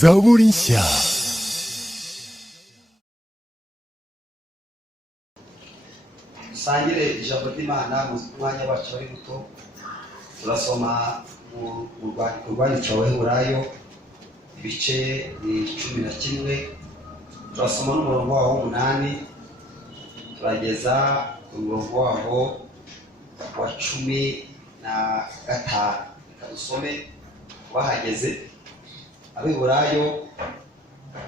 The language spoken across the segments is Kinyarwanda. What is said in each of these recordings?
Zaborinshya. Sangire ijambo ry'Imana mu mwanya wacu ari muto. Turasoma mu rwandiko rwanditswe Abaheburayo ibice 11. Turasoma n'umurongo waho 8 turageza ku murongo waho wa 15. Dusome bahageze. Abaheburayo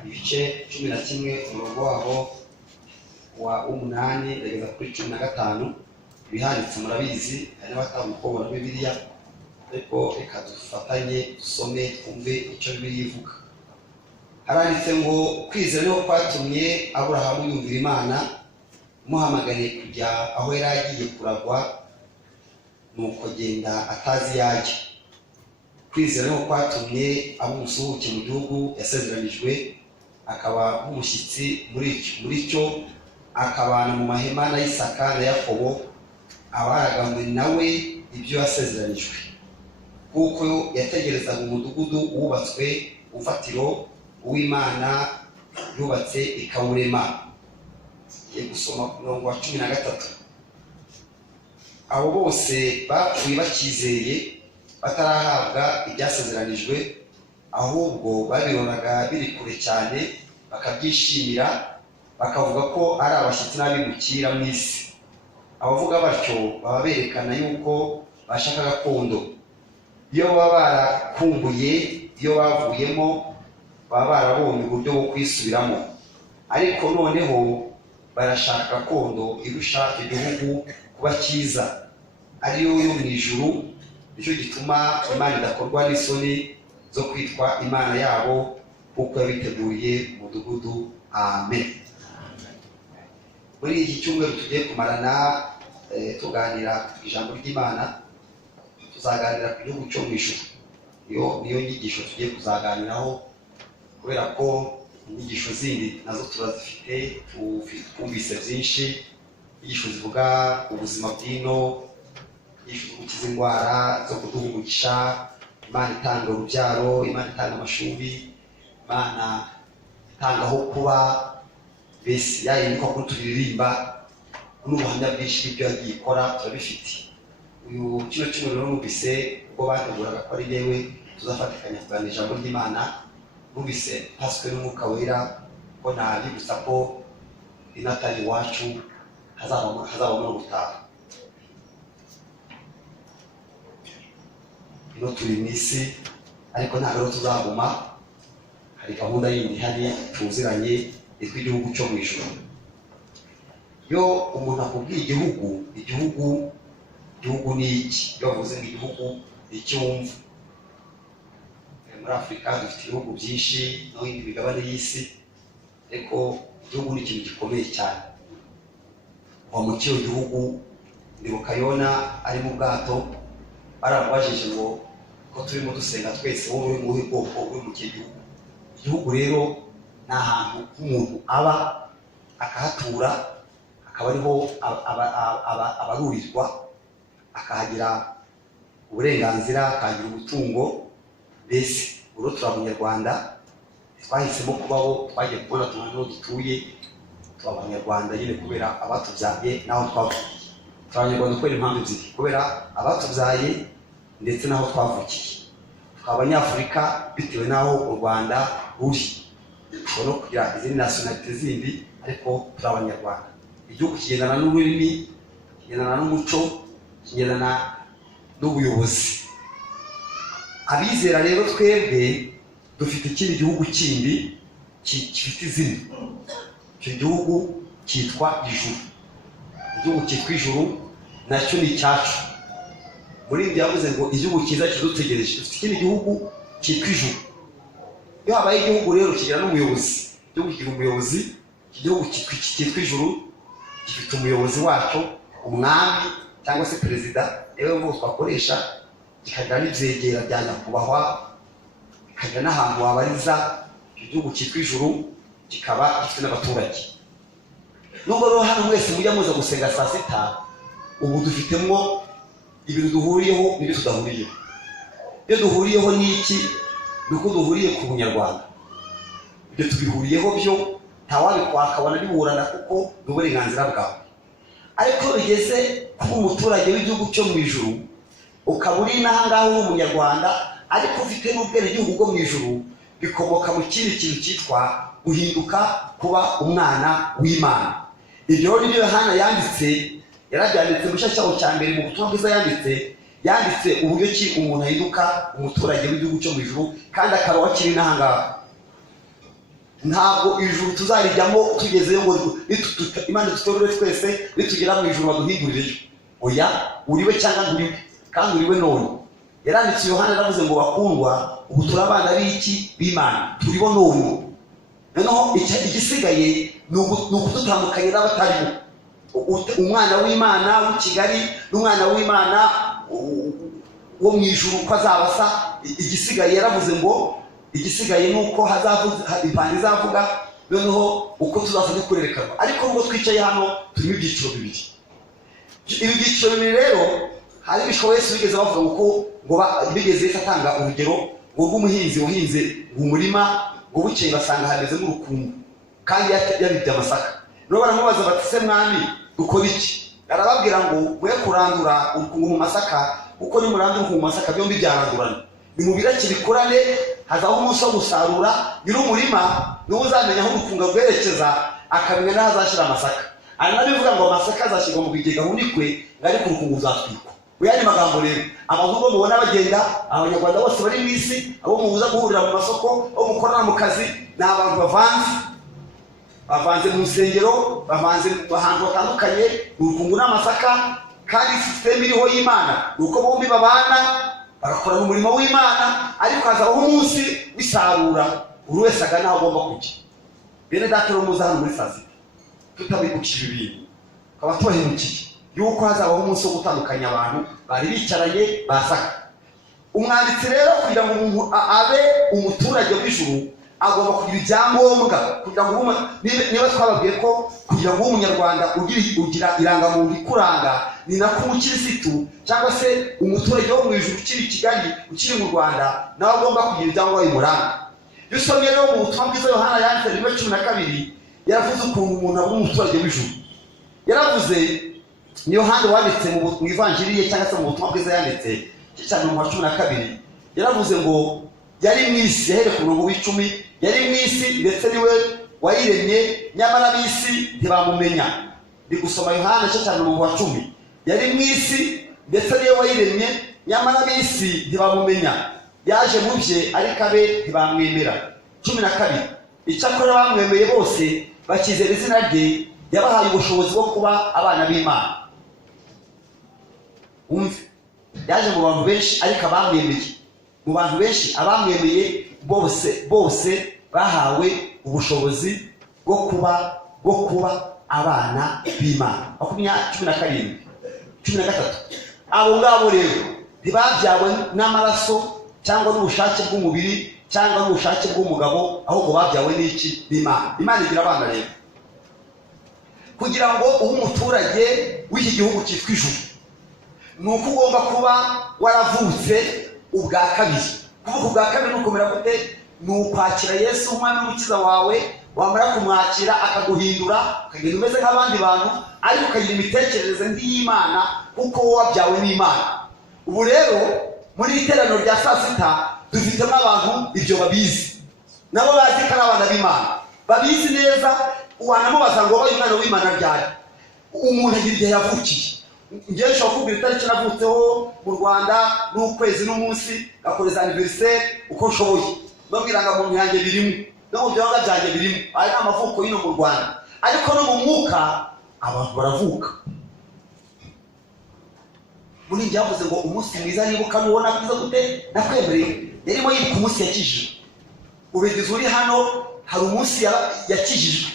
ibice 11 umurongo waho wa 8 ndageza kuri 15. Bihanditse murabizi ari batamukobora Bibiliya, ariko reka dufatanye dusome twumve icyo bivuga. Haranditse ngo kwizera no kwatumye Aburahamu yumvira Imana muhamagariye kujya aho yari agiye kuragwa, nuko genda atazi yaje. Kwizera no kwatumye amusuhuke mu gihugu yasezeranijwe, akaba umushyitsi muri cyo, akabana mu mahema na Isaka na Yakobo, abaragamwe nawe ibyo yasezeranijwe, kuko yategerezaga umudugudu wubatswe ufatiro w'Imana yubatse ikawurema. Ye gusoma ku murongo wa 13. Abo bose bapfuye bakizeye, batarahabwa ibyasezeranijwe, ahubwo babibonaga biri kure cyane, bakabyishimira, bakavuga ko ari abashyitsi n'abimukira mu isi. Abavuga batyo baba berekana yuko bashaka gakondo. Iyo baba barakumbuye iyo bavuyemo, baba barabonye uburyo bwo kwisubiramo, ariko noneho barashaka gakondo irusha igihugu kuba cyiza, ariyo yo mu ijuru. Nicyo gituma Imana idakorwa n'isoni zo kwitwa Imana yabo, kuko yabiteguriye umudugudu. Amen. Muri iki cyumweru tugiye kumarana tuganira ku ijambo ry'Imana, tuzaganira ku gihugu cyo mu ijuru. Niyo nyigisho tugiye kuzaganiraho, kubera ko inyigisho zindi nazo turazifite, twumvise byinshi. Inyigisho zivuga ubuzima bw'ino, inyigisho zo gukiza indwara, zo kuduha umugisha, Imana itanga urubyaro, Imana itanga amashuri, Imana itanga aho kuba. Bese yayinduka ko turirimba n'ubuhamya bwinshi bw'ibyo yagiye ikora turabifite. Uyu kino cyumweru numvise ubwo bateguraga ko ari yewe tuzafatikanya kuganira ijambo ry'Imana, numvise paswe n'Umwuka Wera ko nabibutsa ko inatari iwacu hazabamo no gutaha. Ino turi mu isi, ariko ntabwo tuzaguma. Hari gahunda yindi hari tuziranye yitwa igihugu cyo mu ijuru. Iyo umuntu akubwiye igihugu ni iki? Iyo bavuze ngo igihugu ni icyo wumva. Muri Afurika dufite ibihugu byinshi no mu yindi migabane y'isi, ariko igihugu ni ikintu gikomeye cyane. Uwa mu cyo gihugu ndibuka Yona ari mu bwato, baramubajije ngo ko turimo dusenga twese, wowe mu bwoko bwo mu gihugu. Igihugu rero ni ahantu umuntu aba akahatura, akaba ariho abarurirwa, akahagira uburenganzira, akahagira umutungo. Mbese uro turi Abanyarwanda, twahisemo kubaho, twagiye kubona tunaho dutuye, tuba Abanyarwanda nyine kubera abatubyaye n'aho twavukiye. Turi Abanyarwanda kubera impamvu ebyiri: kubera abatubyaye ndetse n'aho twavukiye. Tukaba Abanyafurika bitewe n'aho u Rwanda ruri. No kugira izindi nationalite zindi, ariko turi Abanyarwanda. Igihugu kigendana n'ururimi, kigendana n'umuco, kigendana n'ubuyobozi. Abizera rero twebwe dufite ikindi gihugu kindi gifite izina. Icyo gihugu cyitwa ijuru. Igihugu cyitwa ijuru nacyo ni icyacu. Muri ibyo yavuze ngo igihugu cyiza kidutegereje. Dufite ikindi gihugu cyitwa ijuru. Iyo habaye igihugu rero kigira n'umuyobozi. Igihugu kigira umuyobozi. Igihugu cyitwa ijuru gifite umuyobozi wacyo, umwami cyangwa se perezida, yewe bose bakoresha. Kikagira n'ibyegera bya nyakubahwa, kikagira n'ahantu wabariza. Icyo gihugu cyitwa ijuru kikaba gifite n'abaturage. Nubwo rero hano mwese mujya muza gusenga saa sita, ubu dufitemo ibintu duhuriyeho n'ibyo tudahuriyeho. Iyo duhuriyeho ni iki? Nuko duhuriye ku Bunyarwanda. ibyo tubihuriyeho byo ntawabikwaka akabona biburana kuko n'uburenganzira bwawe. Ariko bigeze kuba umuturage w'igihugu cyo mu ijuru, ukaba uri n'ahangaha uri umunyarwanda ariko ufite n'ubwenegihugu bwo mu ijuru, bikomoka mu kindi kintu cyitwa guhinduka kuba umwana w'Imana. Ibyo rero nibyo Yohana yanditse, yarabyanditse mu gice cyaho cya mbere mu butumwa bwiza yanditse uburyo ki umuntu ahinduka umuturage w'igihugu cyo mu ijuru kandi akaba wakiri n'ahangaha. Ntabwo ijuru tuzarijyamo tugezeyo ngo Imana tutorore twese bitugera mu ijuru baduhindurireyo. Oya, uriwe cyangwa nturiwe, kandi uriwe none. Yaranditse Yohana yaravuze ngo bakundwa, ubu turi abana b'iki? B'Imana, turibo none. Noneho igisigaye ni ukudutandukanya n'abatarimo. Umwana w'Imana w'i Kigali n'umwana w'Imana wo mu ijuru ko azabasa. Igisigaye yaravuze ngo igisigaye nuko impande izavuga, noneho uko tuzaza kurerekanwa. Ariko nubwo twicaye hano turimo ibyiciro bibiri. Ibi byiciro bibiri rero hari ibishoboye Yesu bigeze bavuga ngo bigeze Yesu atanga urugero ngo rw'umuhinzi wahinze umurima ngo bukeye basanga hameze nk'urukungu kandi yabibye amasaka. Rero baramubaza bati se mwami ukora iki? Arababwira ngo mwe kurandura urukungu mu masaka, uko nimurandura urukungu mu masaka byombi byarandurana. Nimubireke bikorane, hazaho umunsi wo gusarura, nyir'umurima niwe uzamenya aho urukungu rwerekeza, akamenya n'aho azashyira amasaka. Aranabivuga ngo amasaka azashyirwa mu bigega hunikwe, ariko urukungu ruzatwikwa. Uyandi magambo rero, abantu bo mubona bagenda, abanyarwanda bose bari mu isi, abo mubuza guhurira mu masoko, abo mukorana mu kazi, ni abantu bavanze mu nsengero, bavanze ahantu hatandukanye, urukungu n'amasaka. Kandi sisiteme iriho y'Imana nuko bombi babana bagakorana umurimo w'Imana, ariko hazabaho umunsi w'isarura, buri wese agana aho agomba kujya. Bene data rero muza hano muri saa sita tutabibukije ibintu, tukaba tubahemukiye yuko hazabaho umunsi wo gutandukanya abantu bari bicaranye basaka. Umwanditsi rero kugira ngo umuntu abe umuturage w'ijuru agomba kugira ibyangombwa, kugira ngo niba twababwiye ko kugira ngo umunyarwanda ugira irangamuntu ikuranga, ni nako umukirisitu cyangwa se umuturage wo mu ijuru ukiri Kigali ukiri mu Rwanda nawe agomba kugira ibyangombwa bimuranga. Iyo usomye rero mu butumwa bwiza Yohana yanditse 12 yaravuze ukuntu umuntu aba umuturage w'ijuru. Yaravuze ni Yohana wanditse mu ivanjiri ye cyangwa se mu butumwa bwiza yanditse cyane mu 12, yaravuze ngo yari mu isi, yahereye ku murongo w'10, yari mu isi ndetse niwe wayiremye, nyamara ab'isi ntibamumenya. Ndi gusoma Yohana cyane mu murongo wa 10, yari mu isi ndetse niwe wayiremye, nyamara ab'isi ntibamumenya. Yaje mu bye ariko abe ntibamwemera. 12, icyakora bamwemeye bose bakizera izina rye, yabahaye ubushobozi bwo kuba abana b'Imana. Umve, yaje mu bantu benshi ariko abamwemeye, mu bantu benshi abamwemeye bose bahawe ubushobozi bwo kuba abana b'Imana. 17, 13, abo ngabo rero ntibabyawe n'amaraso cyangwa n'ubushake bw'umubiri cyangwa n'ubushake bw'umugabo, ahubwo babyawe n'iki? N'Imana. Imana igira abana rero. Kugira ngo ube umuturage w'iki gihugu cyitwa ijuru, ni uko ugomba kuba waravutse ubwa kabiri. Kuvuga ubwa kabiri nukomera gute? Ni ukwakira Yesu umwami n'umukiza wawe, wamara kumwakira akaguhindura ukagenda umeze nk'abandi bantu, ariko ukagira imitekerereze nk'iy'Imana kuko wowe wabyawe n'Imana. Ubu rero muri iteraniro rya saa sita dufitemo abantu ibyo babizi, nabo bazi ko ari abana b'Imana, babizi neza. Wanamubaza ngo wabaye umwana w'Imana ryari? Umuntu agira igihe yavukiye. Ngiye nshobora kubwira itariki navutseho mu Rwanda n'ukwezi n'umunsi, gakoreza anniversaire uko nshoboye, babwira ngo umuntu yanjye birimo no mu byanga byanjye birimo. Ari amavuko y'ino mu Rwanda, ariko no mu mwuka abantu baravuka. Muri njye yavuze ngo umunsi mwiza nibuka nubona kwiza gute nakwemereye, yarimo yibuka umunsi yakijijwe. Ubegeze uri hano hari umunsi yakijijwe.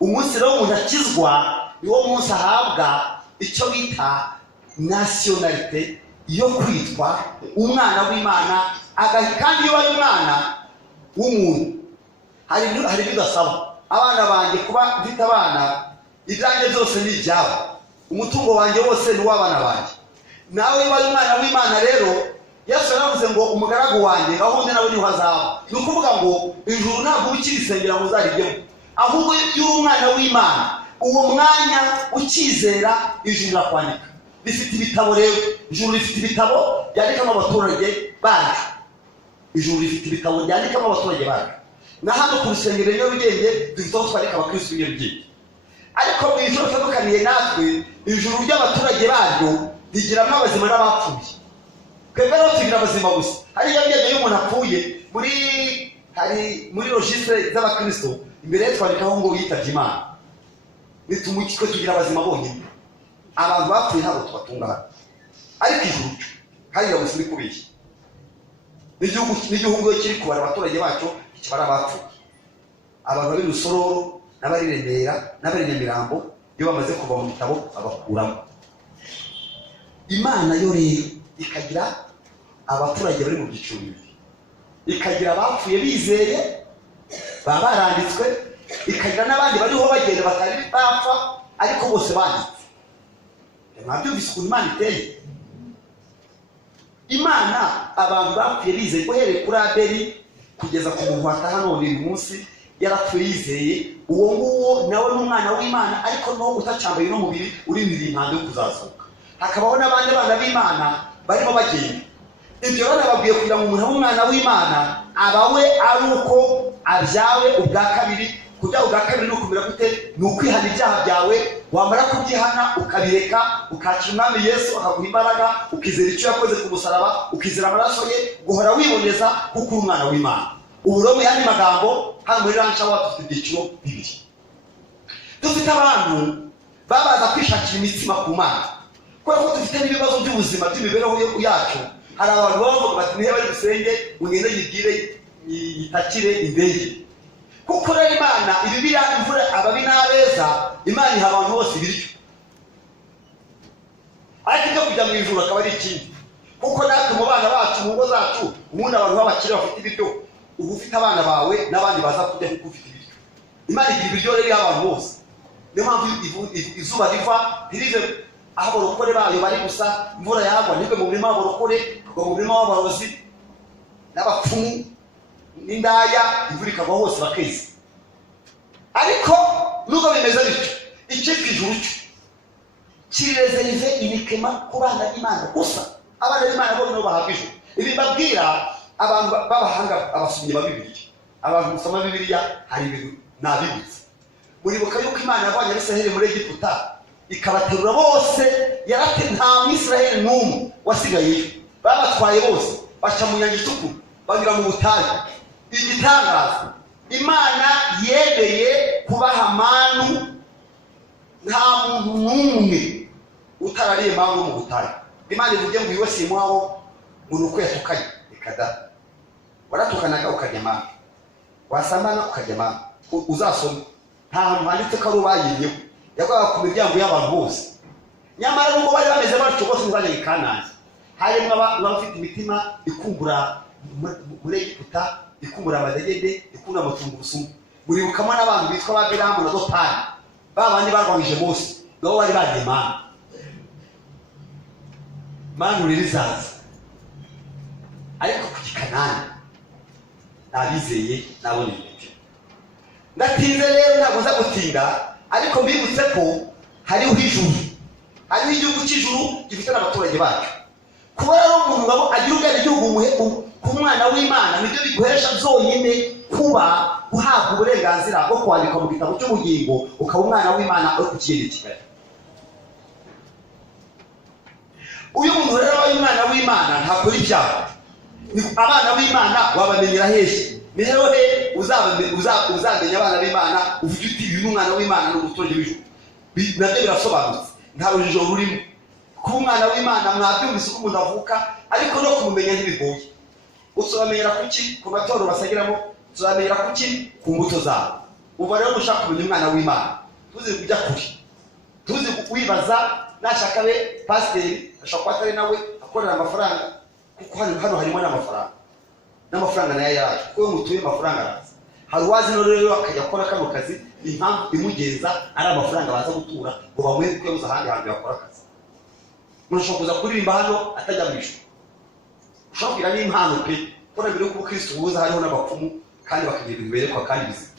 Umunsi rero umuntu akizwa niwo munsi ahabwa icyo bita nationalite yo kwitwa umwana w'Imana. Kandi iyo ari umwana w'umuntu hari bidasaba. Abana banjye kuba mfite abana, ibyanjye byose ni ibyabo, umutungo wanjye wose ni uw'abana banjye. Nawe iyo ari umwana w'Imana rero Yesu yaravuze ngo umugaragu wanjye gahunda nawe niho azaba. Ni ukuvuga ngo ijuru ntabwo ukirisengera ngo uzarijyemo, ahubwo iyo uri umwana w'Imana uwo mwanya ukizera ijuru rirakwandika. Rifite ibitabo rero, ijuru rifite ibitabo byandikamo abaturage bacu. Ijuru rifite ibitabo byandikamo abaturage bacu. Na hano ku rusengero Nyarugenge dufite aho twandika abakristo b'Nyarugenge. Ariko mu ijuru tandukaniye natwe, ijuru ry'abaturage baryo rigiramo abazima n'abapfuye. Twebwe rero tugira abazima gusa. Hariya byajya iyo umuntu apfuye muri registre z'abakristo imbere twandikaho ngo yitabye Imana. Nitumukitwe tugira abazima bonyine. Abantu bapfuye ntabwo tubatungana. Ariko ijuru hariya gusa ni kubeshya. N'igihugu kiri kubara abaturage bacu kibara abapfuye. Abantu bari Rusororo n'abari Remera n'abari Nyamirambo iyo bamaze kuva mu bitabo abakuramo. Imana yo rero ikagira abaturage bari mu byiciro bibiri. Ikagira abapfuye bizeye baba baranditswe, ikagira n'abandi bariho bagenda batari bapfa ariko bose banditse. Mwabyumvise ukuntu Imana iteye. Imana abantu bapfuye bizeye guhereye kuri Abeli kugeza ku muntu wataha none uyu munsi yarapfuye yizeye, uwo nguwo nawe n'umwana w'Imana ariko no utacambaye no mubiri urindiriye impande yo kuzazuka. Hakabaho n'abandi bana b'Imana barimo bagenda. Ibyo rero nababwiye kugira ngo umuntu w'umwana w'Imana abawe ari uko abyawe ubwa kabiri. Kujya ubwa kabiri no kumira gute? Ni ukwihana ibyaha byawe, wamara kubyihana ukabireka, ukakira umwami Yesu akaguha imbaraga, ukizera icyo yakoze ku musaraba, ukizera amaraso ye, guhora wiboneza kuko uri umwana w'Imana. Ubu rero mu yandi magambo hano muri rancha wacu dufite ibyiciro bibiri. Dufite abantu babaza kwishakira imitsima ku Mana kubera ko dufite n'ibibazo by'ubuzima by'imibereho yacu. Hari abantu bavuga bati nihe bari dusenge ugende yigire yitakire indege. Kuko rero Imana ibibira imvura ababi n'abeza, Imana iha abantu bose ibiryo. Ariko ibyo kujya mu ijuru akaba ari ikindi. Kuko natwe mu bana bacu mu ngo zacu ubundi abantu b'abakire bafite ibiryo, uba ufite abana bawe n'abandi baza kurya kuko ufite ibiryo. Imana igira ibiryo rero abantu bose. Niyo mpamvu izuba riva ntirive aho abarokore bayo bari gusa, imvura yagwa ntive mu murima w'abarokore, kugwa mu murima w'abarozi n'abapfumu n'indaya, imvura ikagwa hose bakeza. Ariko nubwo bimeze bityo, icyitwa ijuru cyo kirezerive imikema ku bana b'Imana gusa. Abana b'Imana bo nibo bahabwa ijuru. Ibi mbabwira abantu b'abahanga, abasomyi ba Bibiliya, abantu musoma Bibiliya hari ibintu nabibutse. Muribuka yuko Imana yavanye Abisiraheli muri Egiputa ikabaterura bose, nta Mwisiraheli n'umwe wasigayeyo. Babatwaye bose baca mu nyanja itukura banyura mu butayu. Igitangaza, Imana yemeye kubaha manu, nta muntu n'umwe utarariye manu mu butayu. Imana ivuge ngo yibasiye muhaho ngo nuko yatukanye. Ikada waratukanaga ukarya manu, wasambana ukarya manu. Uzasoma nta hantu handitse ko ari ubayiriyeho, yagwaga ku miryango y'abantu bose. Nyamara nubwo bari bameze batyo bose ntibajyaga i Kanani. Harimo abafite imitima ikumbura muri Egiputa, ikumbura amadegede, ikunda amatungurusumu. Muribukamo n'abantu bitwa ba Biramu na Dotani, babandi barwanyije Mose, nabo bari bagiye manu ririzaza. Ariko ku Kanani nabizeye nabone ibyo. Ndatinze rero ntabwo nza gutinda, ariko mbibutse ko hariho ijuru, hariho igihugu cy'ijuru gifite n'abaturage bacyo. Kuba rero umuntu ngabo agira ubwenegihugu ku mwana w'Imana nibyo biguhesha byonyine kuba uhabwa uburenganzira bwo kwandikwa mu gitabo cy'ubugingo, ukaba umwana w'Imana uri ku kigero Kigali. Uyu muntu rero w'umwana w'Imana ntakora ibyaha. Abana b'Imana wabamenyera hehe? Niho uzamenya abana b'Imana uvuga uti uyu umwana w'Imana n'umuturage w'ijuru. Nabyo birasobanutse, nta rujijo rurimo. Kuba umwana w'Imana mwabyumvise uko umuntu avuka, ariko no kumumenya ntibigoye. Uzamenyera kuki? Ku matorero basagiramo. Uzamenyera kuki? Ku mbuto zabo. Uva rero mushaka kumenya umwana w'Imana, tuzi kujya kuri, tuzi wibaza nashaka be pasiteri ashobora kuba atari nawe akorera amafaranga, kuko hano harimo n'amafaranga nayo yaje, kuko mutuye amafaranga araza. Hari uwazi no rero akajya akora kano kazi, impamvu imugenza ari amafaranga baza gutura ngo bamuhe kuyabuza ahandi hantu yakora akazi. Murashobora kuza kuririmba hano atajya mu ijuru, ushobora kugira n'impano pe kubona mbere y'uko ubukristo buza hariho n'abapfumu kandi bakagira ibintu berekwa kandi bizima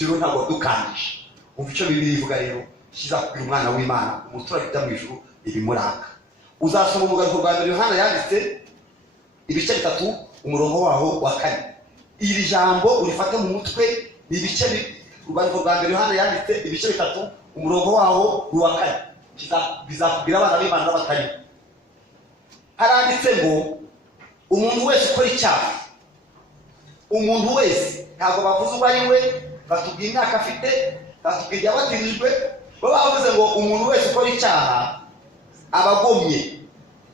ibyo ntabwo dukandisha umva icyo Bibiliya ivuga rero kizakubwira umwana w'Imana umuturage ujya mu ijuru ibimuranga uzasoma mu garuko rwa mbere Yohana yanditse ibice 3 umurongo waho wa 4 iri jambo urifate mu mutwe ibice urwandiko rwa mbere Yohana yanditse ibice 3 umurongo waho wa 4 bizakubwira abana b'Imana n'abatari haranditse ngo umuntu wese ukora icyaha umuntu wese ntabwo bavuze uko ari we batubwiye imyaka afite batubwiye yabatirijwe bo bavuze ngo umuntu wese ukora icyaha abagomye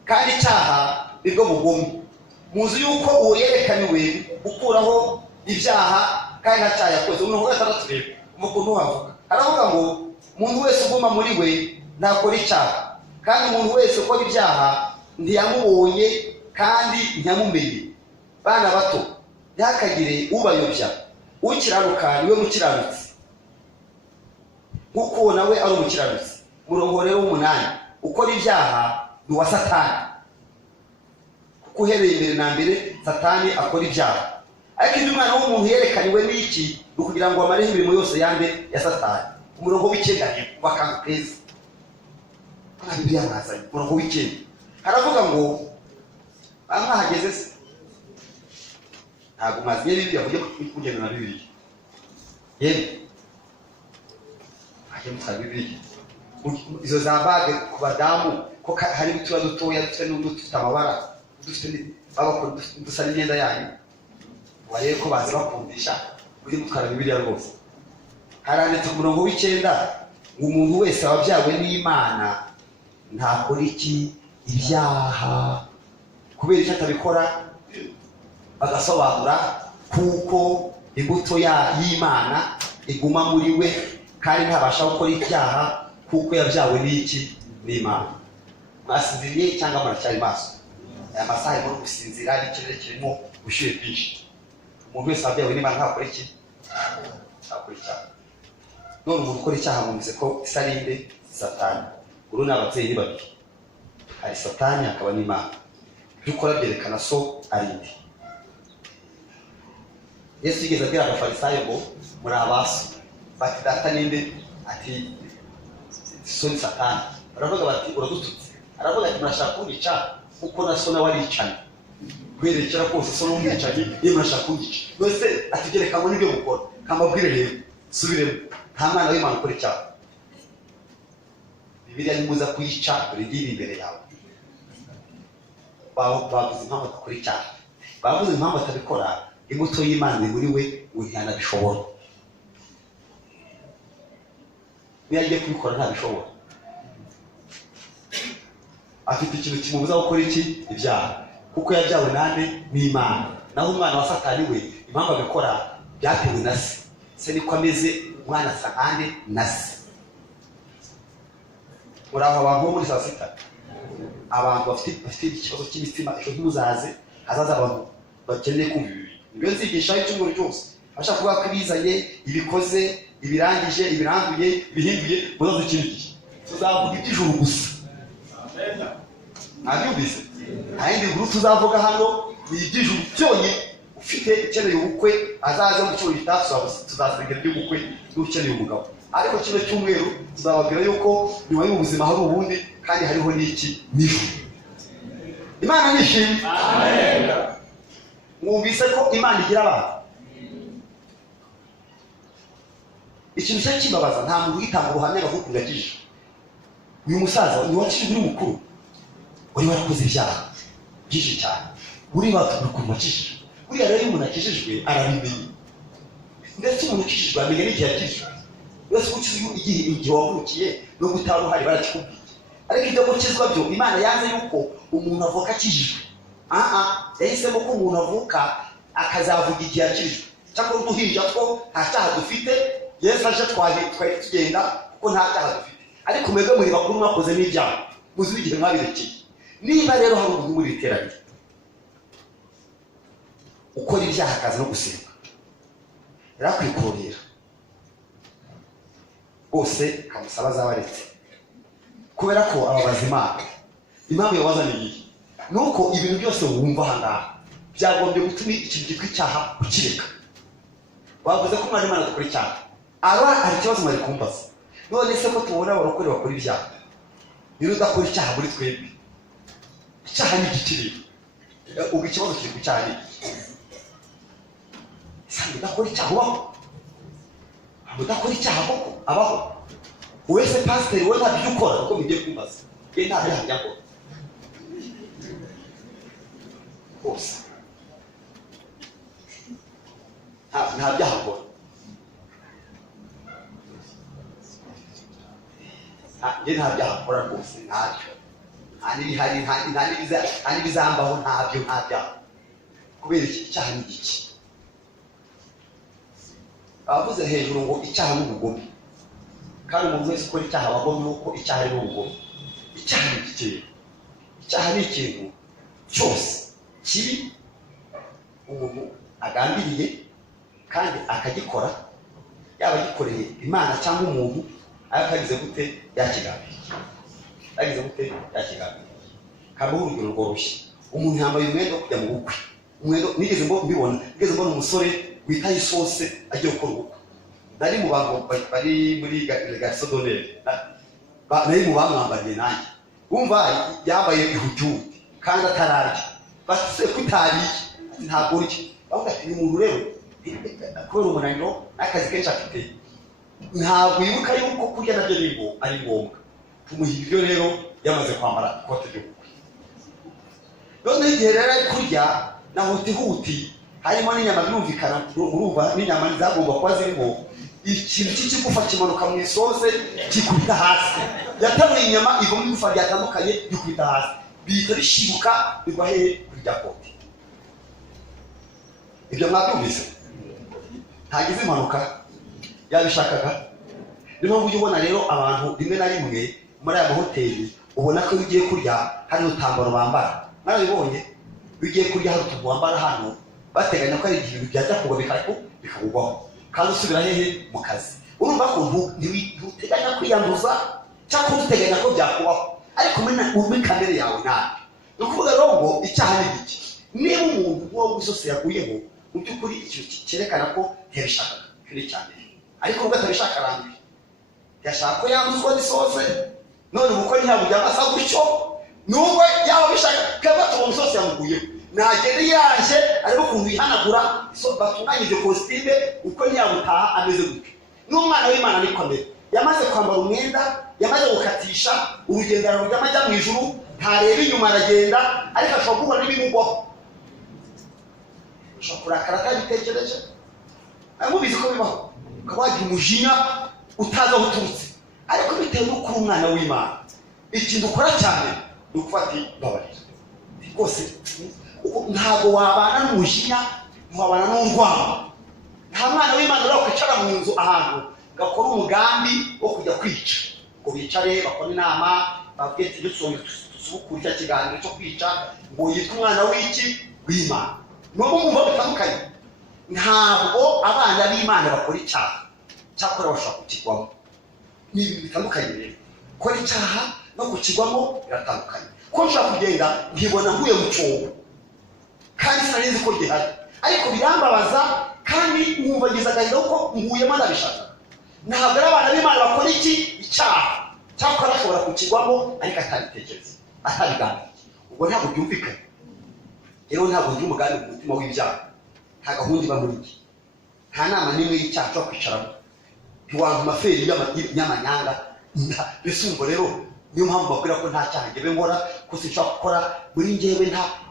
kandi icyaha nibwo bugomye muzi yuko uwo yerekaniwe gukuraho ibyaha kandi nta cyaha yakoze umuntu wese aratureba umuntu wavuga aravuga ngo umuntu wese uguma muri we ntakora icyaha kandi umuntu wese ukora ibyaha ntiyamubonye kandi ntiyamumenye bana bato ntihakagire ubayobya ukiranuka niwe mukiranutsi nk'uko nawe ari umukiranutsi umurongo rero w'8 ukora ibyaha ni uwa Satani kuko uhereye imbere na mbere Satani akora ibyaha ariko ibyo umwana w'umuntu yerekaniwe n'iki ni ukugira ngo amareho imirimo yose yande ya Satani umurongo w'ikendanye wakantu keza kandi Bibiliya yazanye umurongo w'ikenda haravuga ngo amahageze se ntabwo mazi Bibiliya kujya kugenda na Bibiliya yemwe mutsa Bibiliya izo zabage ku badamu ko hari utuba dutoya dufite n'udufite amabara dufite abakora dusa n'imyenda yanyu wareye ko bazi bakundisha uri mutwara Bibiliya rwose haranditse ku murongo w'9 ngo umuntu wese wabyawe n'Imana ntakora iki ibyaha kubera icyo atabikora agasobanura kuko imbuto y'Imana iguma muri we kandi ntabasha gukora icyaha kuko yabyawe n'iki n'Imana mwasinziriye cyangwa muracyari maso aya masaha yo gusinzira n'ikirere kirimo ubushyuhe bwinshi umuntu wese wabyawe n'Imana ntakora iki ntakora icyaha none umuntu ukora icyaha mwumvise ko isarinde Satani uru n'ababyeyi ni babiri hari Satani akaba n'Imana ibyo ukora byerekana so arinde Yesu yigeze abwira abafarisayo ngo muri abaso bati data ninde ati so ni Satani baravuga bati uradututse aravuga ati murashaka kunyica kuko na so nawe aricana kwerekera kose so n'umwicanyi ye murashaka kunyica wese atigereka ngo nibyo mukora kamabwire rero subiremo nta mwana w'Imana ukora icyaha Bibiliya nimuza kuyica urigire imbere yawe bavuze impamvu akora icyaha bavuze impamvu atabikora imbuto y'Imana ni muri we wihana bishobora niyo agiye kubikora ntabishobora afite ikintu kimubuza gukora iki ibyaha kuko yabyawe nande n'Imana naho umwana wa Satani we impamvu abikora byatewe na se niko ameze umwana asa nande na se uraho abantu bo muri saa sita abantu bafite ikibazo cy'imitima ejo ntuzaze hazaza abantu bakeneye kumva ibyo nzigisha icyumweru cyose bashaka kuvuga ko ibizanye ibikoze ibirangije ibiranduye ibihinduye muzaze ikindi gihe tuzavuga iby'ijuru gusa ntabyumvise nta yindi nkuru tuzavuga hano ni iby'ijuru byonyine ufite ukeneye ubukwe azaze mu cyumweru gitaha tuzasengera iby'ubukwe n'ukeneye umugabo ariko kino cyumweru tuzababwira yuko nyuma y'ubuzima hari ubundi kandi hariho n'iki n'ijuru Imana nishimye amen mwumvise ko Imana igira abantu ikintu cyo kibabaza nta muntu witanga ubuhamya gavuga yakije uyu musaza ni wakije uri mukuru uri warakoze ibyaha byinshi cyane uri batubura ukuntu wakije uriya rero umuntu akijijwe arabimenye ndetse umuntu ukijijwe amenya n'igihe yakijijwe wese ukizwe igihe wavukiye no gutara uhari barakikubwiye ariko ibyo gukizwa byo Imana yanze yuko umuntu avuka akijijwe yahisemo ko umuntu avuka akazavuga igihe yakijijwe cyangwa uduhinja two nta cyaha dufite Yesu aje twari tugenda kuko nta cyaha dufite ariko mwebwe muri bakuru mwakoze n'ibyaha muzi igihe mwabirekeye niba rero hari umuntu muri iterambere ukora ibyaha akaza no gusenga yarakwikorera bose kamusaba zabaretse kubera ko ababaza Imana impamvu yabazaniye nuko ibintu byose wumva ahangaha byagombye gutuma ikintu gitwa icyaha ukireka. Bavuze ko umwana w'Imana adakora icyaha, hari ikibazo mwari kumbaza, none se ko tubona abarokore bakora ibyaha, niba udakora icyaha muri twebwe, icyaha ni igikiri, ubwo ikibazo kiri ku cyaha ni sanga udakora icyaha ubaho, udakora icyaha koko abaho. Wese pasiteri we ntabyo ukora kuko bigiye kumbaza, ye nta byaha njya akora hose, nta byaha akora. Njye nta byaha akora rwose, ntabyo, nta n'ibizambaho, ntabyo, nta byaha. Kubera iki? Icyaha ni igiki? Abavuze hejuru ngo icyaha n'ubugome, kandi umuntu wese ukora icyaha abagome nuko icyaha ari n'ubugome. Icyaha ni igitero, icyaha ni ikintu cyose kibi umuntu agambiriye kandi akagikora, yaba agikoreye Imana cyangwa umuntu, akagize gute yakigambiriye, yagize gute yakigambiriye. Kamuha urugero rworoshye, umuntu yambaye umwenda wo kujya mu bukwe, umwenda nigeze mbona umusore witaye isose agiye gukora ubukwe. Nari mu bantu bari muri Garçon d'honneur, nari mu bamwambariye nanjye, wumva yambaye ihutu kandi atararya, base kutariye ntabwo urya. Bavuga ati ni umuntu rero kubera umunaniro n'akazi kenshi afite, ntabwo yibuka yuko kurya nabyo ari ngombwa. Tumuha ibyo rero yamaze kwambara ikote ry'ubukwe. None igihe rero ari kurya na huti harimo n'inyama, birumvikana urumva n'inyama zagomba kuba zirimo, ikintu cy'ikigufa kimanuka mu isose gikubita hasi, yatanuye inyama iva mu igufa ryatandukanye gikubita hasi, bihita bishibuka bigwa hehe? Kuri rya kote. Ibyo mwabyumvise? Ntagize impanuka, yabishakaga. Niyo mpamvu ujya ubona rero abantu rimwe na rimwe muri aya mahoteli, ubona ko iyo ugiye kurya hari utambaro bambara. Narabibonye, iyo ugiye kurya hari utuntu bambara hano, bateganya ko ari igihe byajya kugwa bikakugwaho, kandi usubira hehe? Mu kazi. Urumva ko ntuteganya kwiyanduza cyangwa uteganya ko byakubaho, ariko muri kamere yawe ntabwo. Ni ukuvuga rero ngo icyaha ni iki? Niba umuntu uwo wese yaguyeho, mu by'ukuri ikintu cyerekana ko yabishakaga, kiri cyane, ariko ubwo atabishaka aranduye, yashaka ko yanduzwa n'isose, none ubukwe ntiyabujya asa gutyo, nubwo yaba bishaka kaba tubona isose yamuguyeho, nagende yaje ariko ukuntu yihanagura batunganyije kositime, uko ntiyabutaha ameze gutyo. N'umwana w'Imana ni komere, yamaze kwambara umwenda, yamaze gukatisha urugendo rujya amajya mu ijuru, ntareba inyuma aragenda, ariko ashobora guhura n'ibimugwaho, ashobora kurakara atabitekereje. Mubizi ko bibaho, ukaba wagira umujinya utazi aho uturutse, ariko bitewe n'uko uri umwana w'Imana, ikintu ukora cyane ni ukufata imbabarira rwose. Ntabwo wabana n'umujinya, ntiwabana n'urwango. Nta mwana w'Imana rero kwicara mu nzu ahantu gakora umugambi wo kujya kwica, ngo bicare bakora inama bavuge ati dusubukure icyo kiganiro cyo kwica, ngo yitwa umwana w'Imana. N'ubu mwumva bitandukanye. Ntabwo abana b'Imana bakora icyaha, cyakora bashobora kukigwamo. Ni ibintu bitandukanye rero. Gukora icyaha no kukigwamo biratandukanye. Ko nshobora kugenda nkibona nkuye mu cyobo, kandi sinari ko gihari, ariko birambabaza kandi mwumva ngize agahinda ko nguyemo ndabishaka. Ntabwo ari abana b'Imana bakora icyaha, cyakora ashobora kukigwamo ariko atabitekereza, atabiganiriye. Ubwo ntabwo byumvikana. Rero ntabwo ndi umugambi mu mutima w'ibyaha, nta gahunda iba muri iki, nta nama n'imwe y'icyaha cyo kwicaramo, ntiwanga amaferi y'amanyanga. Mbese umva rero niyo mpamvu bakubwira ko nta cyaha njyewe nkora, ko sinshobora gukora. Muri njyewe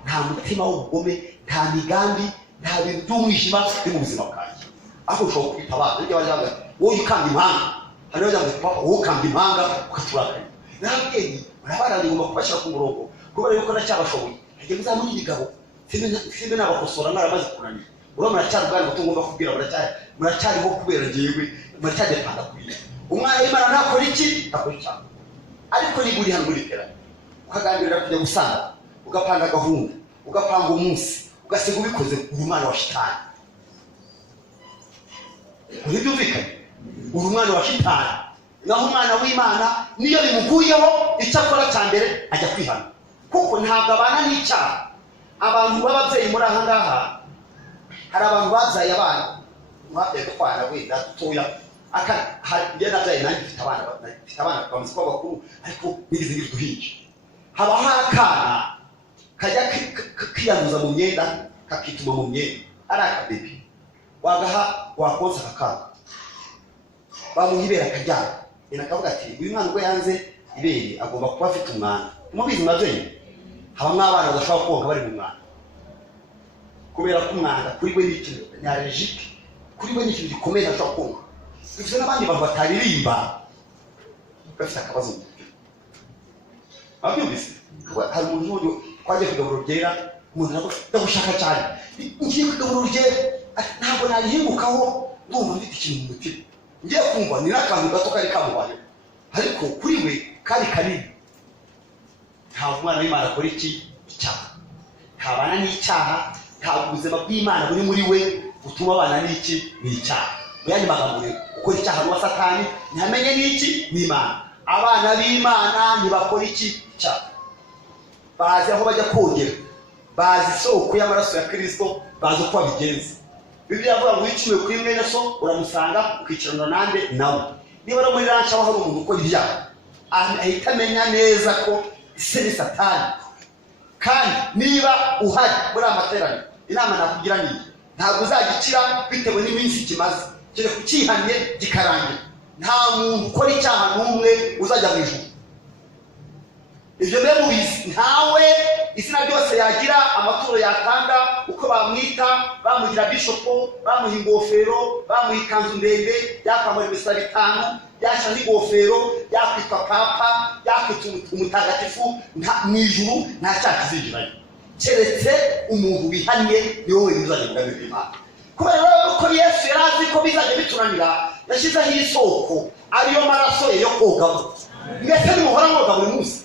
nta mutima w'ubugome, nta migambi, nta bintu by'umwijima biri mu buzima bwanjye. Aho ushobora kubita abana njye bajaga wowe ukamba impanga, hano bajaga papa wowe ukamba impanga ukaturakanya. Nabwiye barabana ngomba kubashyira ku murongo, kubera yuko nacyabashoboye. Njye muzamuye igabo simbe nabakosora naramaze kunanira. Uro muracyarugana ngo tungomba kubwira muracyariho kubera njyewe muracyadepanda kubira. Umwana w'Imana ntakora iki? Akora icyaha. Ariko niba uri hano muri terana ukaganirira kujya gusanga, ugapanga gahunda, ugapanga umunsi, ugasiga ubikoze, uri umwana wa shitani. Uri byumvikanye? Uri umwana wa shitani. Naho umwana w'Imana niyo bimuguyeho icyo akora cya mbere ajya kwihana, kuko ntabwo abana n'icyaha. abantu b'ababyeyi muri aha ngaha hari abantu babyaye abana mwabyaye twana wenda dutoya njye nabyaye nanjye mfite abana bamaze kuba bakuru ariko nigeze ngira uduhinja habaho akana kajya kiyanduza mu myenda kakituma mu myenda ari akabebi wagaha wakonsa akakana bamuha ibere akaryama nyina akavuga ati uyu mwana ubwo yanze ibere agomba kuba afite umwana mubizi mwabyeyi habamo abana badashobora konka bari mu mwana kubera ko umwanda kuri we n'ikintu ni allergique kuri we n'ikintu gikomeye ntashobora konka bifite n'abandi bantu bataririmba bafite akabazo mu mutwe abyumvise hari umuntu n'undi twagiye kugabura urubyera umuntu aravuga ndagushaka cyane ngiye kugabura urubyera ntabwo narihingukaho ndumva mfite ikintu mu mutima ngiye kumva ni n'akantu gato kari kamubayeho ariko kuri we kari kanini ntabwo umwana w'Imana akora icyaha ntabana n'icyaha ntabwo ubuzima bw'Imana buri muri we butuma abana n'iki n'icyaha muyandi magambo rero ukora icyaha n'uwa Satani ntamenye n'iki n'Imana abana b'Imana ntibakora icyaha bazi aho bajya kogera bazi isoko y'amaraso ya Kristo bazi uko babigenza Bibiliya avuga ngo wiciwe kuri mwene so uramusanga ukicarana nande nawe niba ari muri rancha aho hari umuntu ukora ibyaha ahita amenya neza ko ise ni Satani kandi niba uhari muri amateraniro inama nakugira ni ntabwo uzagikira bitewe n'iminsi kimaze kire kucihanye gikarangira nta muntu ukora icyaha n'umwe uzajya mu ijuru ibyo rero mubizi ntawe izina ryose yagira amaturo yatanga uko bamwita bamugira bishopo bamuha ingofero bamuha ikanzu ndende yakwambara imisara 5 yashaje ingofero yakwitwa papa yakwitwa umutagatifu mu ijuru nta cyaha kizinjirayo keretse umuntu wihanye niwe wenyine uzajya mu bwami bw'Imana kubera ko Yesu yarazi ko bizajya bitunanira yashyizeho isoko ariyo maraso ye yo kogamo mwese nimuhora mwoga buri munsi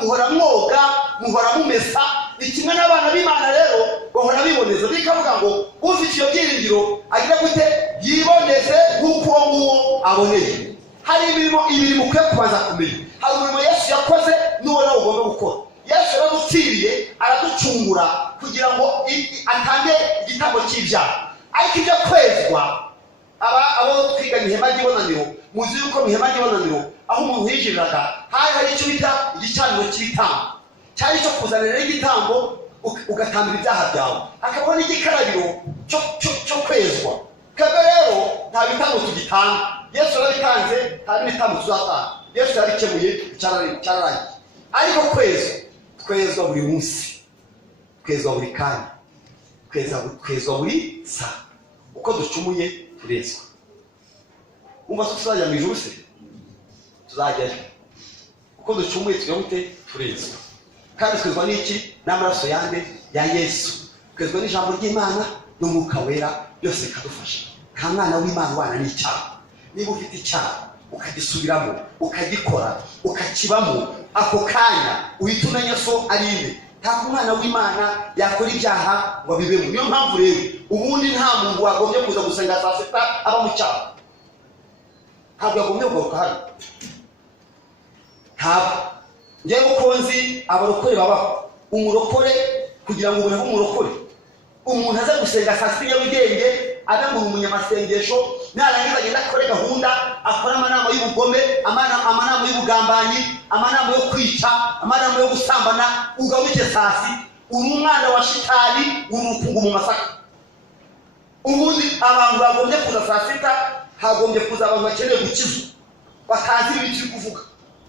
muhora mwoga muhora mumesa ni kimwe n'abana b'Imana rero bahora biboneza bikavuga ngo ufite iyo byiringiro agira gute yiboneze nk'uko uwo aboneye hari ibiri mukwiye kubanza kumenya hari umurimo Yesu yakoze n'uwo nawe ugomba gukora Yesu yaradupfiriye araducungura kugira ngo atange igitambo cy'ibyaha ariko ibyo kwezwa abo twiga mu ihema ry'ibonaniro muzi yuko mu ihema ry'ibonaniro aho umuntu yinjiriraga hari icyo bita igicaniro cy'ibitambo cyari cyo kuzanira igitambo ugatambira ibyaha byawe hakabaho n'igikarabiro cyo kwezwa kabwe rero nta bitambo tugitanga Yesu yarabitanze nta n'ibitambo tuzatanga Yesu yarabikemuye cyararangiye ariko kwezwa buri munsi kwezwa buri kanya kwezwa buri saa uko ducumuye turezwa umva tuzajya mu ijuru se tuzajyayo uko ducumuye tugahute turezwa kandi twezwa n'iki n'amaraso yande ya Yesu twezwa n'ijambo ry'Imana n'umwuka wera byose kadufasha nta mwana w'Imana ubana n'icyaha niba ufite icyaha ukagisubiramo ukagikora ukakibamo ako kanya uhita umenya so ari inde ntabwo umwana w'Imana yakora ibyaha ngo bibemo niyo mpamvu rero ubundi nta muntu wagombye kuza gusenga saa sita aba mu cyaha ntabwo yagombye kugaruka hano ntabwo njyewe uko nzi abarokore babaho umurokore kugira ngo ubone umurokore umuntu aza gusenga saa sita Nyarugenge abe mu munyamasengesho narangiza agenda akore gahunda akora amanama y'ubugome amanama y'ubugambanyi amanama yo kwica amanama yo gusambana ugabuke saa sita uri umwana wa shitani urukungu mu masaka ubundi abantu bagombye kuza saa sita hagombye kuza abantu bakeneye gukizwa batazi ibiti kuvuga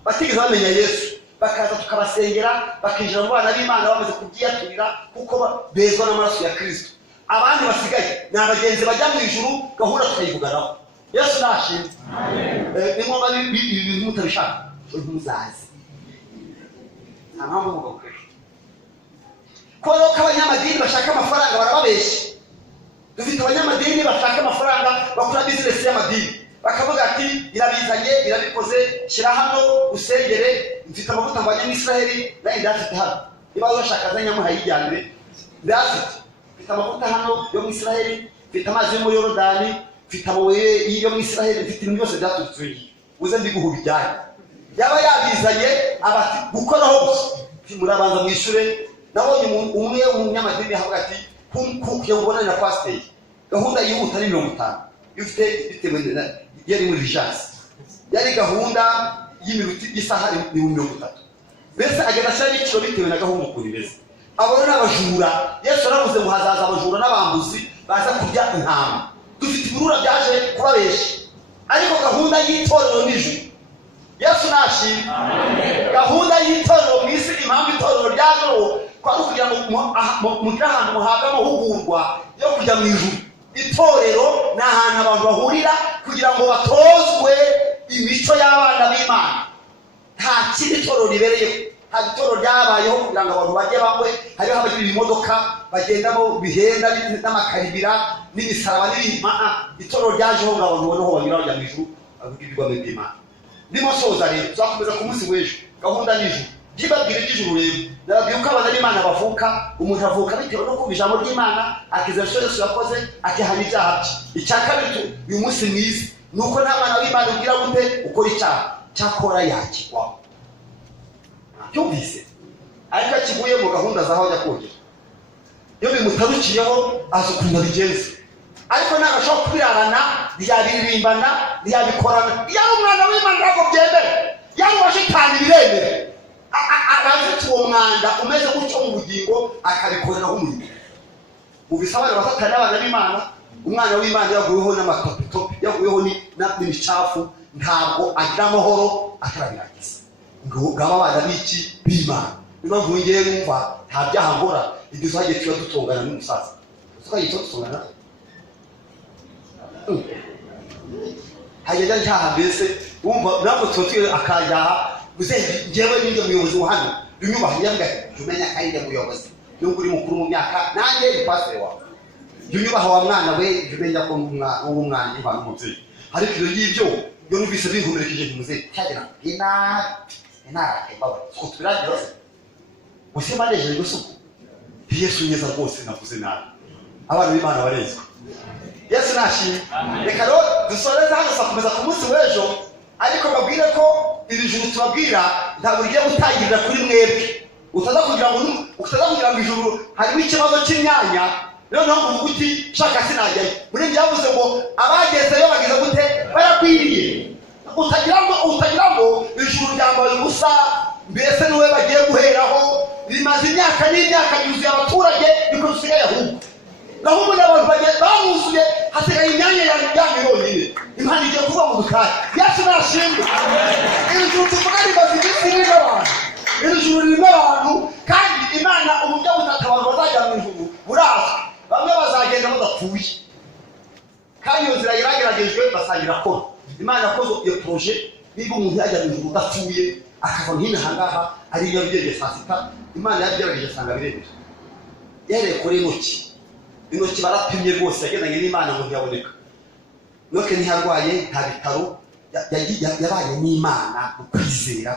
batigeze bamenya Yesu bakaza tukabasengera bakinjira mu bana b'Imana bamaze kubyiyaturira kuko bezwa n'amaraso ya Kristo abandi basigaye ni abagenzi bajya mu ijuru gahunda tukayivuganaho Yesu nashimwe amen ni ngombwa ibintu mutabishaka muzazi nta mpamvu yo kugakoresha kubera ko abanyamadini bashaka amafaranga barababeshya dufite abanyamadini bashaka amafaranga bakora business y'amadini bakavuga ati irabizanye irabikoze shyira hano usengere mfite amavuta ngo ajye mu Israeli nayo ndafite hano niba bashaka azanyamuha yijyanire ndafite mfite amavuta hano yo mu Israeli mfite amazi yo muri Yorodani mfite amabuye yo mu Israeli mfite ibintu byose byaturutse uze mbiguha bijyanye yaba yabizanye abati gukoraho gusa murabanza mwishure nabonye umwe w'umunyamadini avuga ati kugira ngo ubonane na pasiteri gahunda yihuta ni 50 ufite bitewe yari muri vigence yari gahunda y'iminota isaha ni 30 mbese agenda ashyira n'icyo bitewe na gahunda ukuntu imeze. Abo ni abajura. Yesu aravuze ngo hazaza abajura n'abambuzi baza kurya intama. Dufite ibirura byaje kubabesha, ariko gahunda y'itorero n'ijuru. Yesu nashimwe. Gahunda y'itorero mu isi, impamvu itorero ryajeho kwari kugira ngo mugira ahantu muhabwa amahugurwa yo kujya mu ijuru. Itorero ni ahantu abantu bahurira kugira ngo batozwe imico y'abana b'Imana. Nta kindi itorero ribereyeho. Nta itorero ryabayeho kugira ngo abantu bajye bamwe hariho abagira ibimodoka bagendamo bihenda n'amakaribira n'imisaraba n'ibindi. Itorero ryajeho ngo abantu boneho banyura bajya mu ijuru bavuga ibigombe by'Imana. Ndimo soza rero tuzakomeza ku munsi w'ejo gahunda n'ijuru. Byibabwire by'ijuru rero nababwiye uko abana b'Imana bavuka. Umuntu avuka bitewe no kumva ijambo ry'Imana, akizera icyo Yesu yakoze, akihana ibyaha bye. Icya kabiri uyu munsi mwiza ni uko nta mwana w'Imana ugira gute ukora icyaha cyakora yakigwaho. Cyumvise ariko kivuye mu gahunda zaho ajya kogera. Iyo bimutarukiyeho aza ukuntu bigenze, ariko nagashobora kubirarana ntiyabiririmbana ntiyabikorana. Iyo ari umwana w'Imana ntabwo byemera. Yari washitani biremera. Arafite uwo mwanda umeze gutyo mu bugingo akabikorera umurimo. Ubisaba rero basatani abana b'Imana. Umwana w'Imana yaguyeho n'amatopitopi, yaguyeho n'imicafu, ntabwo agira amahoro atarabiragiza. Ngaba abana b'iki b'Imana. Niba ngiye numva nta byaha nkora, ibyo twagiye tuba dutongana n'umusaza. Twagiye dutongana. Hajya cyaha mbese wumva ntabwo tutuye akajyaha gusenga ngewe n'indi muyobozi wa hano unyubaha yambwa umenya kandi muyobozi nubwo uri mukuru mu myaka nanjye ni pastor wawe unyubaha wa mwana we umenya ko umwana y'Imana umubyeyi. Ariko ibyo ngibyo yo nubise binkomerekeje umuze cyagera ina baba ko turagira se usema neje gusuku Yesu nyeza rwose navuze nabi abana b'Imana barezwe. Yesu nashimwe. Reka rero dusoreza hano sakomeza ku munsi w'ejo, ariko babwire ko iri juru tubabwira ntabwo rigiye gutangirira kuri mwebwe. Utaza kugira ngo ijuru harimo ikibazo cy'imyanya noneho ngo uvuge uti shaka sinajyayo. Muri byavuze ngo abagezeyo bageze gute barakwiriye. Utagira ngo ijuru ryambaye ubusa mbese niwe bagiye guheraho. Rimaze imyaka n'imyaka yuzuye abaturage niko dusigaye ahubwo. Naho ubu n'abantu bamuzuye hasigaye imyanya yanyu yonyine. Imana igiye kuvuga mu dukari. Yesu nashimwe. Iri juru tuvuga rimaze iminsi ririmo abantu. Iri juru ririmo abantu kandi Imana uburyo butatu abantu bazajya mu ijuru burazwi. Bamwe bazagenda badapfuye kandi iyo nzira yarageragejwe basangira kora. Imana yakoze iyo proje niba umuntu yajya mu ijuru udapfuye akava nk'ino ahangaha ari iyo bigeze saa sita. Imana yabigerageje asanga birebera yereye kuri intoki barapimye rwose yagendanye n'Imana ngo ntiyaboneka. Noke ntiharwaye nta bitaro yabaye n'Imana mu kwizera.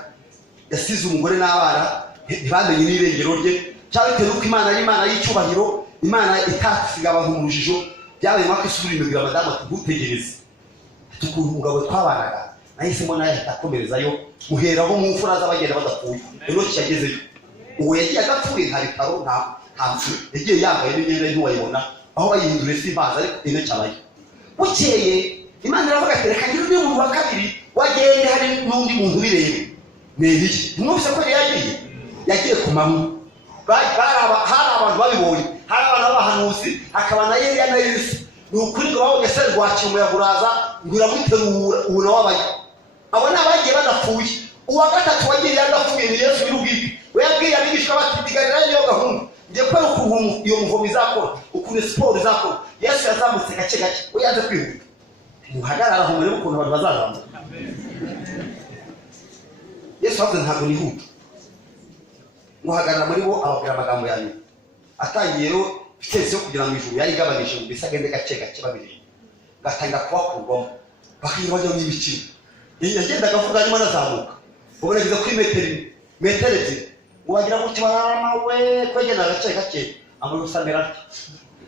Yasize umugore n'abana ntibamenye n'irengero rye. Cyabitewe nuko Imana ari Imana y'icyubahiro, Imana itasiga abantu mu rujijo. Byabaye mwaka isubira imibwira madamu ati ntutegereze tukuntu umugabo twabanaga nahisemo naye atakomerezayo muheraho mu mfura z'abagenda badapfuye. Enoki yagezeyo uwo yagiye adapfuye nta bitaro ntabwo yagiye yambaye n'imyenda ntiwayibona aho bayihindure simbaza, ariko Enoki abaye. Bukeye Imana iravuga ati reka ngire undi muntu wa kabiri wagende hari n'undi muntu birebe. Nibiki mwumvise ko yagiye ku manywa. Hari abantu babibonye, hari abantu b'abahanuzi, hakaba na Eliya na Elisa. Ni ukuri ngo babonye se rwakiye umuyaga uraza ngo uramuterura ubona wabaye. Abo ni abagiye badapfuye. Uwa gatatu wagiye yadapfuye ni Yesu y'urubwite. We yabwiye abigishwa bati digarira niyo gahunda ngiye kwera ukuntu iyo muvomo izakora, ukuntu siporo izakora. Yesu yazamutse gake gake we yaje kwihuta. Muhagarara aho muri ukuntu abantu bazazamuka. Yesu avuze ntabwo nihuta. Muhagarara muri bo ababwira amagambo yanyu. Atangiye rero bitese yo kugira ngo ijuru yayigabanije mu bisagende gake gake babiri. Gatanga kubakurwamo. Bakiye bajya mu ibikino. Yagendaga avuga nyuma nazamuka. Ubonageza kuri metero ebyiri. Uwagira ngo kibarama we kwegena gake gake amurusamera.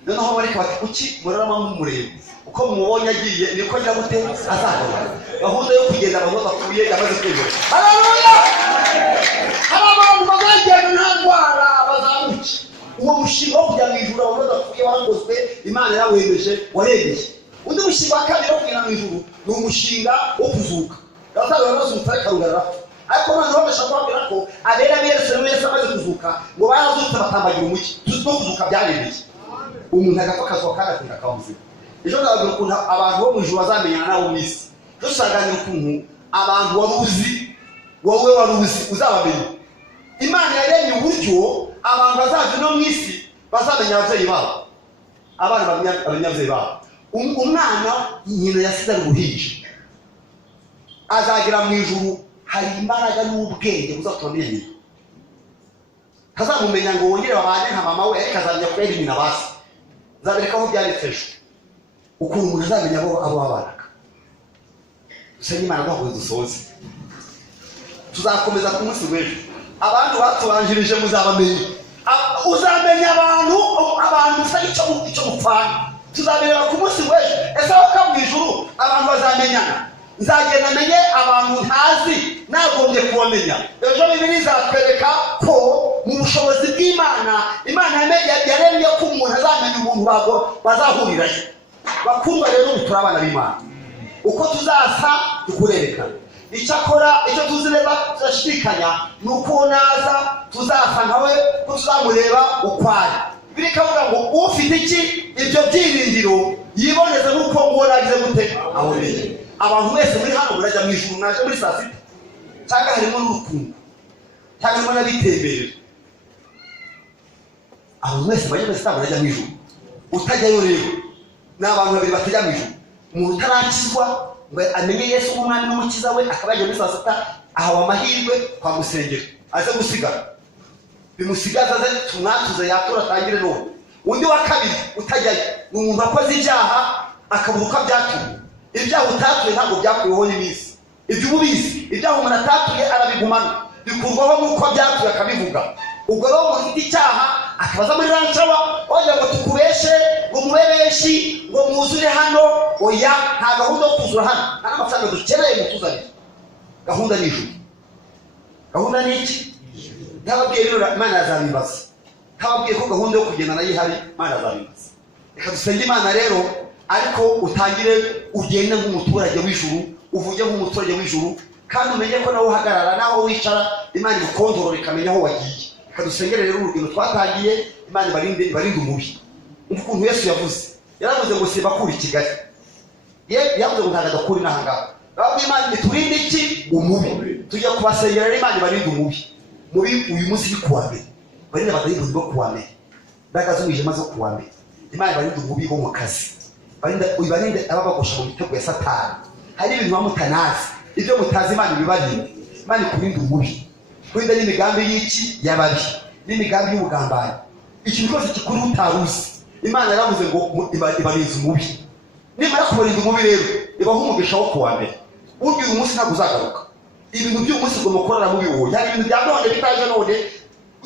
Noneho bareka bati kuki murarama mumureba. Uko mubonye agiye niko ngira gute azagora. Gahunda yo kugenda abantu bapfuye yamaze kwegera. Haleluya! Abantu bagenda nta ndwara bazamuka. uwo mushinga wo kujya mu ijuru abantu badapfuye warakozwe Imana yarawemeje waregeye. Undi mushinga wa kabiri wo kugera mu ijuru ni umushinga wo kuzuka. Lazaro yarazutse ariko arugara. Ariko abantu babasha kubabwira ko abera Yesu Yesu amaze kuzuka ngo barazutse batambagira umucyo. Tuzo kuzuka byaremeye. Umuntu agapfa akazuka kandi akunda akamuziga. Ejo nababwira ukuntu abantu bo mu ijuru bazamenyana nabo mu isi. Dusanganira ukuntu abantu wowe waruzi uzabamenya. Imana yaremye uburyo abantu bazaje no mu isi bazamenya ababyeyi babo. Abana abanyabyeyi babo. Umwana nyina yasize ari uruhinja. Azagira mu ijuru hari imbaraga n'ubwenge buzatubamenye. Kazamumenya ngo wongere babane nka mama we ariko azamenya kwera nyina basi. Nzabereka aho byarifeshe. Ukuntu umuntu azamenya abo babanaga. Dusenye Imana ngo dusoze. Tuzakomeza ku munsi w'ejo. Abantu batubanjirije muzabamenye. Uzamenya abantu usa icyo mupfana. Tuzabera ku munsi w'ejo. Ese aho ka mu ijuru abantu bazamenyana. Nzagenda menye abantu ntazi nagombye kubamenya. Ejo Bibiliya izatwereka ko mu bushobozi bw'Imana, Imana yaremye ko umuntu azamenya umuntu bazahurirayo. Bakundwa rero turabana b'Imana. Uko tuzasa tukurerekana. Icyakora icyo tuzi neza turashidikanya nuko naza tuzasa nkawe ko tuzamureba ukwari. Bibiliya ikavuga ngo ufite iki ibyo byiringiro yiboneze nuko ngubona agize gute aboneye. Abantu wese muri hano murajya mu ijuru naje muri saa sita cyangwa harimo n'urukundo cyangwa harimo n'abitemberera. Abantu wese bajya muri saa murajya mu ijuru. Utajyayo rero ni abantu babiri batajya mu ijuru. Umuntu utarakizwa ngo amenye Yesu nk'umwami n'umukiza we akaba yagiye muri saa sita ahawe amahirwe kwa musengera aze gusigara. Bimusigaza aze tumwatuze yatura atangire none. Undi wa kabiri utajyayo ni umuntu wakoze ibyaha akabura uko abyatuye. Ibyaha utatuye ntabwo byakuyeho n'iminsi. Ibyo ubizi ibyaha umuntu atatuye arabigumana bikurwaho n'uko byatuye akabivuga. Ubwo rero umuntu ufite icyaha akabaza muri rancawa oya ngo tukubeshe ngo mube benshi ngo muzure hano. Oya nta gahunda yo kuzura hano. Nta n'amafaranga dukeneye mutuzanire. Gahunda ni ijuru. Gahunda ni iki? Ntababwiye rero Imana yazabimbaza. Ntababwiye ko gahunda yo kugenda nayo ihari Imana yazabimbaza. Reka dusenge Imana rero ariko utangire ugende nk'umuturage w'ijuru, uvuge nk'umuturage w'ijuru kandi umenye ko nawe uhagarara naho wicara Imana ikondorora ikamenya aho wagiye. Reka dusengere rero urugendo twatangiye Imana ibarinde umubi. Ukuntu Yesu yaravuze ngo sibakura i Kigali. Yavuze ngo ntagakuri n'ahangaha. Babwiye Imana iturinde iki umubi. Tujya kubasengera rero Imana ibarinde umubi. Mubi uyu munsi ni kuwa mbere. Barinde abadayimoni bo kuwa mbere. Bagaze umwijima zo kuwa mbere. Imana ibarinde umubi bo mu kazi. Barinde ababagosha mu mitego ya Satani. Hari ibintu bamutanazi. Ibyo mutazi Imana ibibarinde. Imana ikurinde umubi. Kurinda n'imigambi y'iki yababi. N'imigambi y'ubugambanyi. Ikintu cyose kikuri utaruzi. Imana yaravuze ngo ibarinze umubi. Nimara kubarinda umubi rero ibaho umugisha wo kuwa mbere. Burya uyu munsi ntabwo uzagaruka. Ibintu by'umunsi ngo mukorera mubi wowe. Hari ibintu bya none bitaje none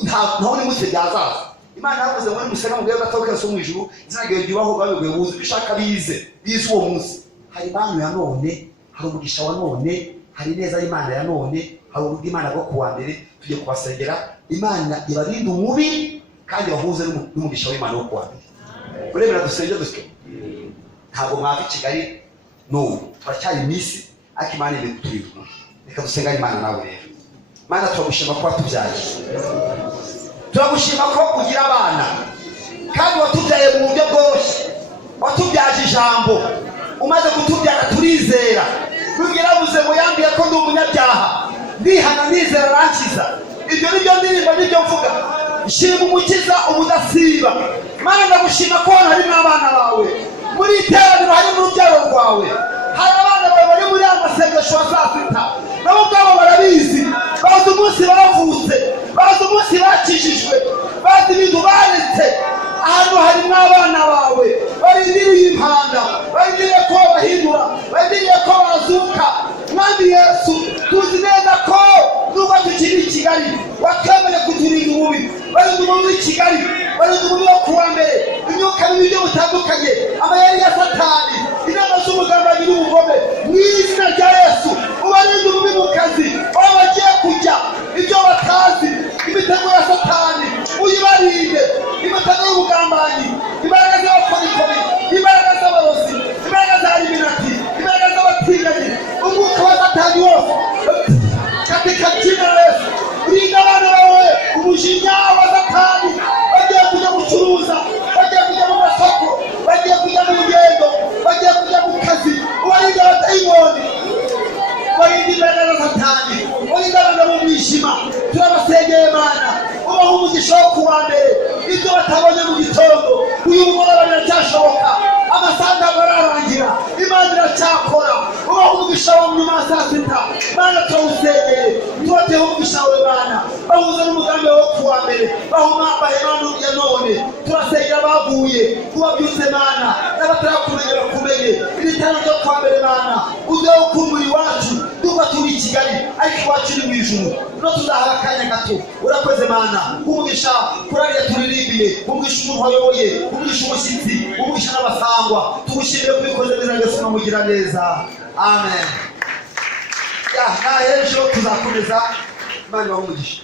ntaho ni munsi byazaza. Imana yavuze ngo musanga mu gihe gatoke so mu ijuru izinagiye byubaho babiguye buzi bishaka bize uwo munsi. Hari Imana ya none, hari umugisha wa none, hari neza y'Imana ya none, hari urugo Imana bwo kuwa mbere tujye kubasengera. Imana ibarinde umubi kandi bahuze n'umugisha w'Imana wo kuwa mbere. Uremera dusenge duswe. Ntabwo mwafi Kigali no turacyari iminsi ariko Imana iri kuturinda. Reka dusenga Imana nawe rero. Imana turagushima ko watubyaye. Turagushima ko ugira abana kandi watubyaye mu buryo bworoshye. Watubyaje ijambo umaze kutubyara turizera. Nubwirabuze ngo yambwiye ko ndi umunyabyaha ndihana nizera arankiza. Ibyo nibyo ndirimba nibyo mvuga. Shima umukiza ubudasiba. Mana ndagushima ko hari n'abana bawe muri iteraniro hari n'urubyaro rwawe. Hari abana bawe bari muri amasengesho azafita nabo ubwabo barabizi. Bazi umunsi bavutse, bazi umunsi bakijijwe, bazi ibintu baretse. Ahantu hari n'abana bawe barindiriye impanda, barindiriye ko bahindura, barindiriye ko bazuka. Mwami Yesu tuzi neza ko nubwo tukiri i Kigali watwemereye kuturinda umubi. Barinda umubi w'i Kigali, barinda umubi wo kuwa mbere, imyuka mibi butandukanye, amayeri ya Satani, inama z'umugambanyi n'ubugome. Mu izina rya Yesu ubarinde umubi mu kazi aho bagiye kujya, ibyo batazi, imitego ya Satani uyibarinde. imbaraga y'ubugambanyi, imbaraga z'abakorikori, imbaraga z'abarozi, imbaraga za eliminati, imbaraga z'abatinganyi, umwuka wa Satani wose katika jina la Yesu. Urinda abana bawe umujinya wa Satani, bagiye kujya gucuruza, bagiye kujya mu masoko, bagiye kujya mu ngendo, bagiye kujya mu kazi, ubarinda abadayimoni, ubarinda imbaraga za Satani, ubarinda abana b'umwijima. Turabasengeye Mana, ubaha umugisha wo kuwa mbere, ibyo batabonye mu gitondo uyu mugoroba biracyashoboka, amasanga bararangira, Imana iracyakora. Ubaha umugisha wo nyuma ya saa sita, Mana turawusengeye, tubateho umugisha wawe Mana, bahuza n'umugambi wo kuwa mbere, bahumambaye Mana ya none. Turasengera abaguye, ubabyutse Mana, n'abatarakumenye bakumenye. Ibitaro byo kuwa mbere Mana, uzeho ukumbura iwacu, duba turi i Kigali ariko iwacu uri mu ijuru, no tuzahara akanya gato. Urakoze Mana, umugisha kurariya turirimbiye, umugisha umuntu wayoboye, umugisha umushyitsi, umugisha n'abasangwa. Tugushimire kubikoze neza Yesu, namugira neza. Amen. Ya, na hejuru tuzakomeza. Imana ibahe umugisha.